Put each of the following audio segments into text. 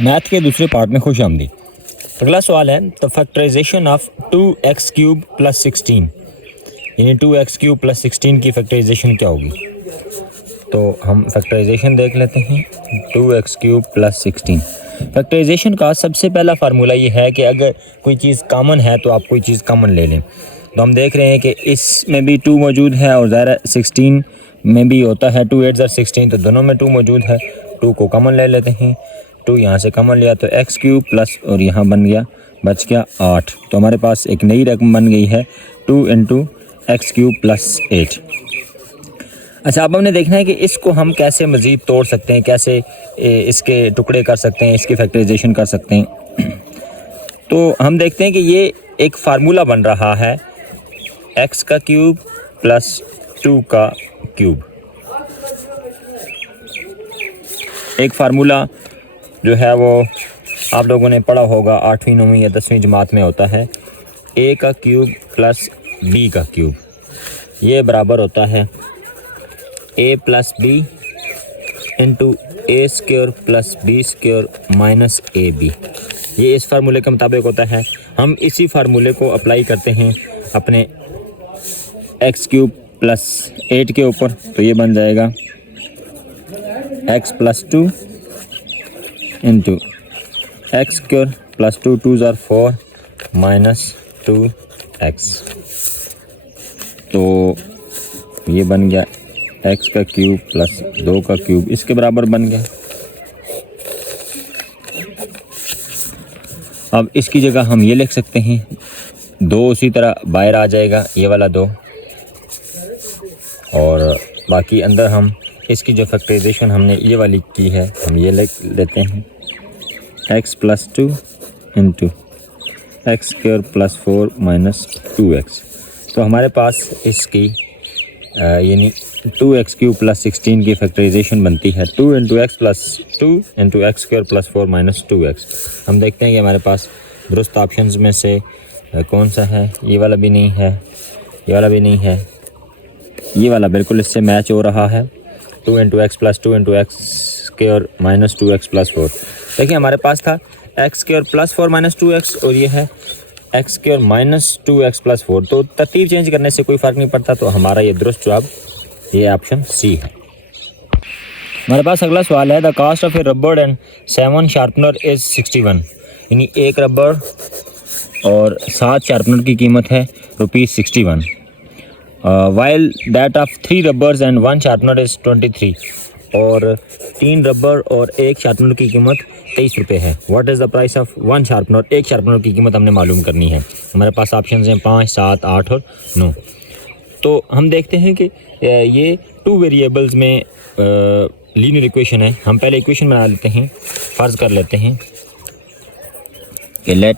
Math के दूसरे part में खुश आमदी। अगला सवाल है the factorization of 2x cube plus 16, यानी 2x क्यूब प्लस 16 की फैक्टराइजेशन क्या होगी। तो हम फैक्टराइजेशन देख लेते हैं। 2x क्यूब प्लस 16 फैक्टराइजेशन का सबसे पहला फार्मूला ये है कि अगर कोई चीज़ कॉमन है तो आप कोई चीज़ कॉमन ले लें। तो हम देख रहे हैं कि इसमें भी 2 मौजूद है और ज़ाहिर 16 में भी होता है। 2 8 16, तो दोनों में 2 मौजूद है। 2 को कॉमन ले लेते हैं। 2 यहाँ से कॉमन लिया तो x क्यूब प्लस और यहाँ बन गया बच गया 8। तो हमारे पास एक नई रकम बन गई है 2 इंटू एक्स क्यूब प्लस 8। अच्छा, अब हमने देखना है कि इसको हम कैसे मज़ीद तोड़ सकते हैं, कैसे इसके टुकड़े कर सकते हैं, इसकी फैक्टराइजेशन कर सकते हैं। तो हम देखते हैं कि ये एक फार्मूला बन रहा है x का क्यूब प्लस 2 का क्यूब। एक फार्मूला जो है वो आप लोगों ने पढ़ा होगा 8वीं 9वीं या 10वीं जमात में होता है a का क्यूब प्लस b का क्यूब। ये बराबर होता है a plus B into A square plus B square minus A B. ये इस फार्मूले के मुताबिक होता है। हम इसी फार्मूले को अप्लाई करते हैं अपने एक्स क्यूब प्लस 8 के ऊपर। तो ये बन जाएगा x plus 2 into x square plus 2 2 ज़ार 4 माइनस 2x। तो ये बन गया x का क्यूब प्लस 2 का क्यूब, इसके बराबर बन गया। अब इसकी जगह हम ये लिख सकते हैं 2 उसी तरह बाहर आ जाएगा, ये वाला 2, और बाकी अंदर हम इसकी जो फैक्टराइजेशन हमने ये वाली की है हम ये लिख लेते हैं x plus 2 into x square plus 4 minus 2x। तो हमारे पास इसकी यानी 2x क्यूब प्लस 16 की फैक्टराइजेशन बनती है 2 into x plus 2 into x square plus 4 minus 2x। हम देखते हैं कि हमारे पास दुरुस्त ऑप्शंस में से कौन सा है। ये वाला भी नहीं है, ये वाला भी नहीं है, ये वाला बिल्कुल इससे मैच हो रहा है 2 into x plus 2 into x square minus 2x plus 4। देखिए हमारे पास था x square plus 4 minus 2x और ये है x square minus 2x plus 4। तो तरतीब चेंज करने से कोई फ़र्क नहीं पड़ता। तो हमारा ये दुरुस्त जवाब ये ऑप्शन सी है। हमारे पास अगला सवाल है the cost of a rubber and 7 sharpener is 61, यानी एक रबर और 7 शार्पनर की कीमत है ₹61, while that of 3 rubbers and 1 sharpener is 23, और 3 रबर और 1 शार्पनर की कीमत 23 रुपये है। What is the price of 1 sharpener. एक शार्पनर की कीमत हमने मालूम करनी है। हमारे पास ऑप्शन हैं 5, 7, 8 और 9। तो हम देखते हैं कि ये 2 वेरिएबल्स में लीनियर इक्वेशन है। हम पहले इक्वेशन बना लेते हैं। फ़र्ज़ कर लेते हैं कि let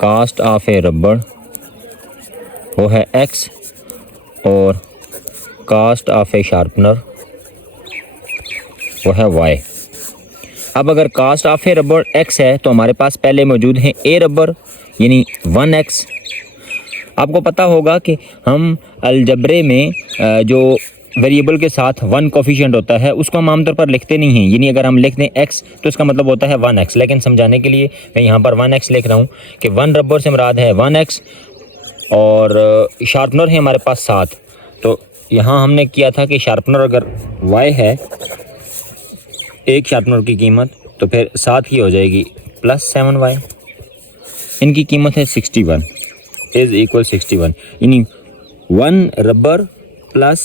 cost of a rubber वो है x और कास्ट ऑफ ए शार्पनर वो है y। अब अगर cost of a rubber x है तो हमारे पास पहले मौजूद हैं ए रबर यानी 1x। आपको पता होगा कि हम अलजबरे में जो वेरिएबल के साथ 1 कोफिशिएंट होता है उसको हम आमतौर पर लिखते नहीं हैं। यानी अगर हम लिख दें x तो इसका मतलब होता है 1x। लेकिन समझाने के लिए मैं यहाँ पर 1x लिख रहा हूँ कि 1 रबर से मुराद है 1x और शार्पनर है हमारे पास 7। तो यहाँ हमने किया था कि शार्पनर अगर y है एक शार्पनर की कीमत तो फिर 7 की हो जाएगी प्लस 7y। इनकी कीमत है 61 इज़ इक्वल 61, यानी 1 रबर प्लस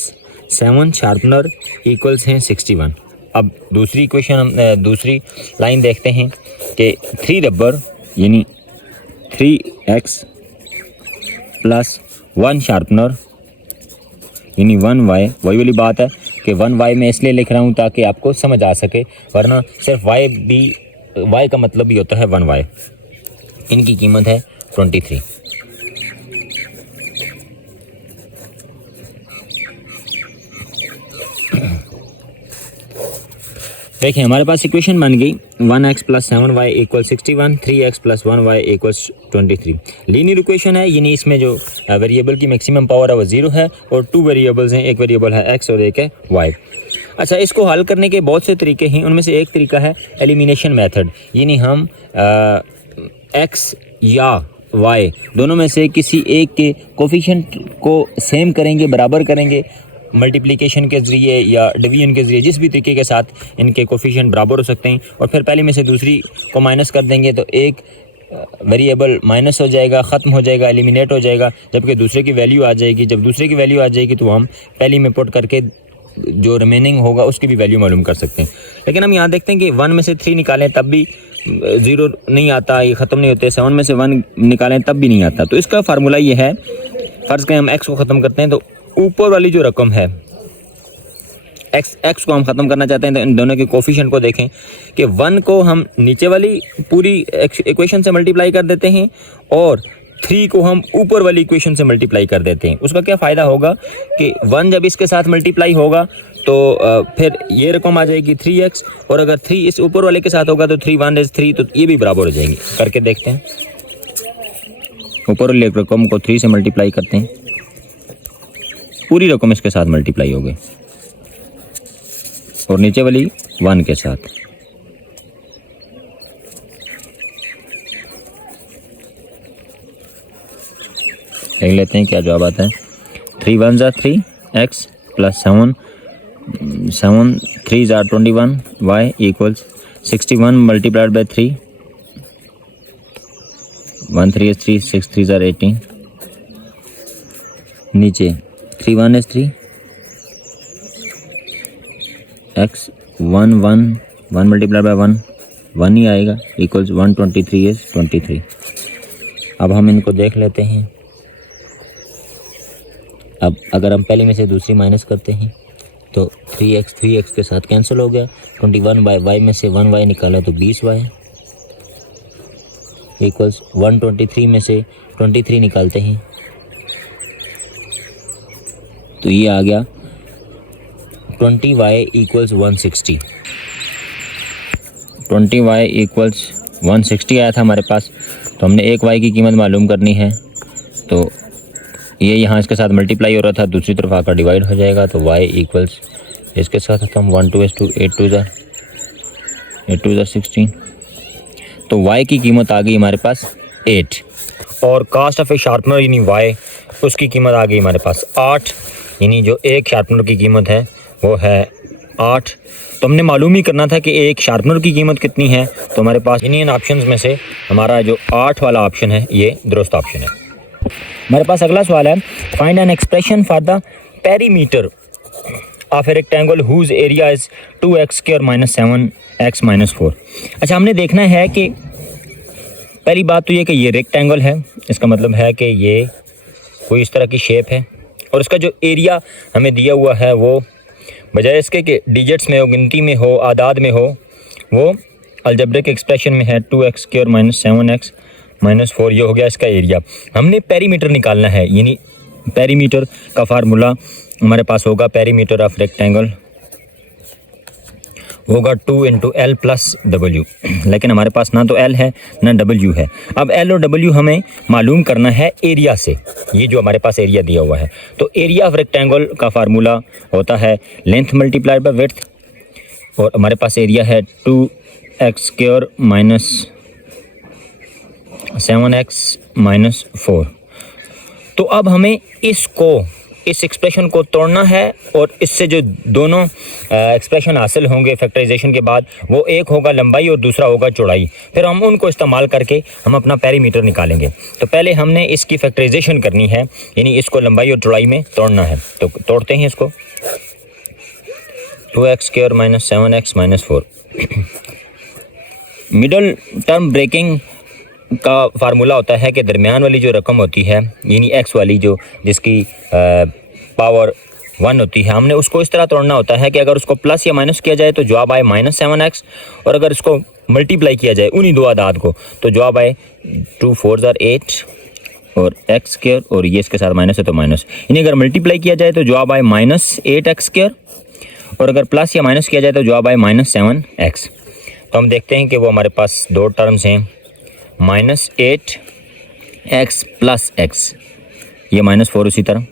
7 शार्पनर इक्वल्स हैं 61। अब दूसरी इक्वेशन हम दूसरी लाइन देखते हैं कि 3 रबर यानी 3x प्लस 1 शार्पनर यानी 1y। वही वाली बात है कि 1y मैं इसलिए लिख रहा हूँ ताकि आपको समझ आ सके, वरना सिर्फ y का मतलब भी होता है 1y। इनकी कीमत है 23। देखिए हमारे पास इक्वेशन बन गई 1x plus 7y equal 61, 3x plus 1y equals 23। Linear equation है, यानी इसमें जो वेरिएबल की मैक्सिमम पावर है वो 0 है और 2 वेरिएबल्स हैं, एक वेरिएबल है x और एक है y। अच्छा, इसको हल करने के बहुत से तरीके हैं, उनमें से एक तरीका है एलिमिनेशन मेथड, यानी हम x या y दोनों में से किसी एक के कोफिशिएंट को सेम करेंगे, बराबर करेंगे, मल्टीप्लिकेशन के ज़रिए या डिवीजन के ज़रिए, जिस भी तरीके के साथ इनके कोफिशिएंट बराबर हो सकते हैं, और फिर पहले में से दूसरी को माइनस कर देंगे तो एक वेरिएबल माइनस हो जाएगा, ख़त्म हो जाएगा, एलिमिनेट हो जाएगा, जबकि दूसरे की वैल्यू आ जाएगी। जब दूसरे की वैल्यू आ जाएगी तो हम पहली में पुट करके जो रिमेनिंग होगा उसकी भी वैल्यू मालूम कर सकते हैं। लेकिन हम यहाँ देखते हैं कि 1 में से 3 निकालें तब भी 0 नहीं आता, ये ख़त्म नहीं होते। 7 में से 1 निकालें तब भी नहीं आता। तो इसका फार्मूला ये है, फ़र्ज़ करें हम x को ख़त्म करते हैं तो ऊपर वाली जो रकम है x को हम ख़त्म करना चाहते हैं, तो इन दोनों के कोफिशिएंट को देखें कि 1 को हम नीचे वाली पूरी इक्वेशन से मल्टीप्लाई कर देते हैं और 3 को हम ऊपर वाली इक्वेशन से मल्टीप्लाई कर देते हैं। उसका क्या फ़ायदा होगा कि 1 जब इसके साथ मल्टीप्लाई होगा तो फिर ये रकम आ जाएगी 3x, और अगर 3 इस ऊपर वाले के साथ होगा तो 3 1 3, तो ये भी बराबर हो जाएंगे। करके देखते हैं, ऊपर वाली रकम को 3 से मल्टीप्लाई करते हैं, पूरी रकम इसके साथ मल्टीप्लाई हो गई, और नीचे वाली 1 के साथ। देख लेते हैं क्या जवाब आता है। 3 1 3 x plus 7 3 21 y equals 61 multiplied by 3, 1 3 is 3, 6 3 18, नीचे 3 1 is 3 x 1 1 1 मल्टीप्लाइड बाई 1 1 ही आएगा, इक्वल्स 123 is 23। अब हम इनको देख लेते हैं। अब अगर हम पहले में से दूसरी माइनस करते हैं तो 3x के साथ कैंसिल हो गया, 21 बाई y में से 1y निकाला तो 20y इक्वल्स 123 में से 23 निकालते हैं तो ये आ गया 20y इक्वल्स 160। 20y इक्वल्स 160 आया था हमारे पास। तो हमने एक y की कीमत मालूम करनी है, तो ये यहाँ इसके साथ मल्टीप्लाई हो रहा था, दूसरी तरफ आकर डिवाइड हो जाएगा, तो y इक्वल्स इसके साथ हम 1 2 2 8 2 16। तो y की कीमत आ गई हमारे पास 8, और कास्ट ऑफ ए शार्पनर यानी y, उसकी कीमत आ गई हमारे पास 8, यानी जो एक शार्पनर की कीमत है वो है 8। तो हमने मालूम ही करना था कि एक शार्पनर की कीमत कितनी है। तो हमारे पास इन्हीं ऑप्शंस में से हमारा जो 8 वाला ऑप्शन है ये दुरुस्त ऑप्शन है। हमारे पास अगला सवाल है, find an expression for the perimeter of a rectangle whose area is 2x² - 7x - 4। अच्छा, हमने देखना है कि पहली बात तो ये कि ये रेक्टेंगल है, इसका मतलब है कि ये कोई इस तरह की शेप है, और इसका जो एरिया हमें दिया हुआ है वो बजाय इसके कि डिजिट्स में हो, गिनती में हो, आदाद में हो, वो अलजेब्रिक एक्सप्रेशन में है 2x² - 7x - 4। ये हो गया इसका एरिया। हमने पेरीमीटर निकालना है, यानी पेरीमीटर का फार्मूला हमारे पास होगा, पेरीमीटर ऑफ रेक्टेंगल होगा 2 × L + W, लेकिन हमारे पास ना तो L है ना W है। अब L और W हमें मालूम करना है एरिया से, ये जो हमारे पास एरिया दिया हुआ है। तो एरिया ऑफ रेक्टेंगल का फार्मूला होता है लेंथ मल्टीप्लाइड बाय विड्थ, और हमारे पास एरिया है 2x² - 7x - 4। तो अब हमें इस एक्सप्रेशन को तोड़ना है, और इससे जो दोनों एक्सप्रेशन हासिल होंगे फैक्टराइजेशन के बाद, वो एक होगा लंबाई और दूसरा होगा चौड़ाई। फिर हम उनको इस्तेमाल करके हम अपना पेरीमीटर निकालेंगे। तो पहले हमने इसकी फैक्टराइजेशन करनी है, यानी इसको लंबाई और चौड़ाई में तोड़ना है। तो तोड़ते हैं इसको, 2x² - 7x - 4। Middle term breaking का फार्मूला होता है कि दरमियान वाली जो रकम होती है, यानी x वाली जो जिसकी पावर 1 होती है, हमने उसको इस तरह तोड़ना होता है कि अगर उसको प्लस या माइनस किया जाए तो जवाब आए -7x, और अगर इसको मल्टीप्लाई किया जाए उन्हीं दो आदाद को तो जवाब आए 2 4 8 और x², और ये इसके साथ माइनस है तो माइनस। यानी अगर मल्टीप्लाई किया जाए तो जवाब आए -8x², और अगर प्लस या माइनस किया जाए तो जवाब आए -7x। तो हम देखते हैं कि वो हमारे पास दो टर्म्स हैं, -8x + x, ये -4 उसी तरह।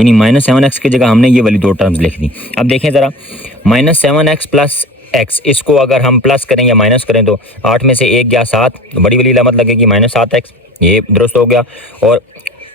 यानी -7x की जगह हमने ये वाली दो टर्म्स लिख दी। अब देखें ज़रा, -7x प्लस x, इसको अगर हम प्लस करें या माइनस करें तो 8 में से 1 गया 7, तो बड़ी वाली लामत लगेगी -7x, ये दुरुस्त हो गया। और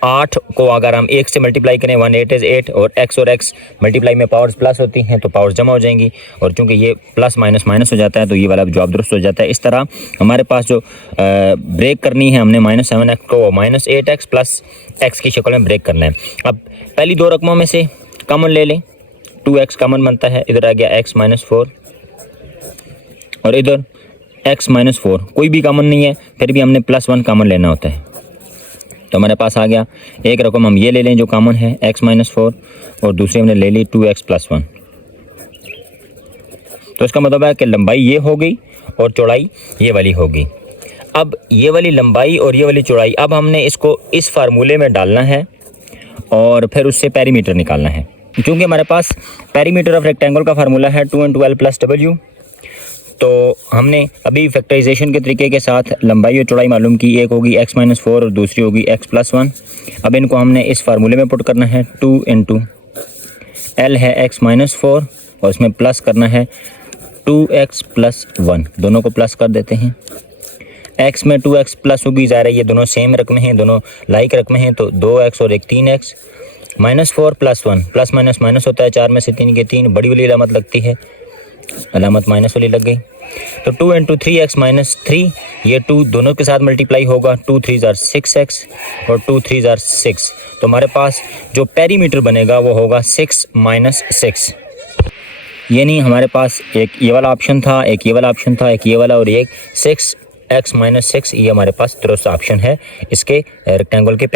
8 को अगर हम 1 से मल्टीप्लाई करें 1 8 इज़ 8, और x मल्टीप्लाई में पावर्स प्लस होती हैं तो पावर्स जमा हो जाएंगी, और चूंकि ये प्लस माइनस माइनस हो जाता है तो ये वाला जवाब दुरुस्त हो जाता है। इस तरह हमारे पास जो ब्रेक करनी है, हमने -7x को -8x प्लस x की शक्ल में ब्रेक करना है। अब पहली दो रकमों में से कॉमन ले लें, 2x कॉमन बनता है, इधर आ गया x -4 और इधर x -4, कोई भी कॉमन नहीं है, फिर भी हमने +1 कॉमन लेना होता है। तो हमारे पास आ गया एक रकम हम ये ले लें जो कॉमन है x -4, और दूसरी हमने ले ली 2x + 1। तो इसका मतलब है कि लंबाई ये हो गई और चौड़ाई ये वाली होगी। अब ये वाली लंबाई और ये वाली चौड़ाई, अब हमने इसको इस फार्मूले में डालना है और फिर उससे पेरीमीटर निकालना है। क्योंकि हमारे पास पेरीमीटर ऑफ रेक्टेंगल का फार्मूला है 2 × L + W, तो हमने अभी फैक्टराइजेशन के तरीके के साथ लंबाई और चौड़ाई मालूम की, एक होगी x -4 और दूसरी होगी x + 1। अब इनको हमने इस फार्मूले में पुट करना है। 2 × L है x -4 और इसमें प्लस करना है 2x + 1, दोनों को प्लस कर देते हैं। x में 2x प्लस होगी, ज़ाहिर है ये दोनों सेम रकमें हैं, दोनों लाइक रकमें हैं, तो 2x और एक 3x। -4 + 1, प्लस माइनस माइनस होता है, 4 में से 3 के 3, बड़ी वाली अलामत लगती है, अलामत माइनस वाली लग गई। तो 2 × 3x - 3, ये 2 दोनों के साथ मल्टीप्लाई होगा, 2 × 3 = 6x और 2 × 3 = 6। तो हमारे पास जो पेरीमीटर बनेगा वो होगा 6 - 6। यानी हमारे पास एक ये वाला ऑप्शन था, एक ये वाला ऑप्शन था, एक ये वाला, और एक 6x - 6, ये हमारे पास दुरुस्त ऑप्शन है इसके रेक्टेंगल के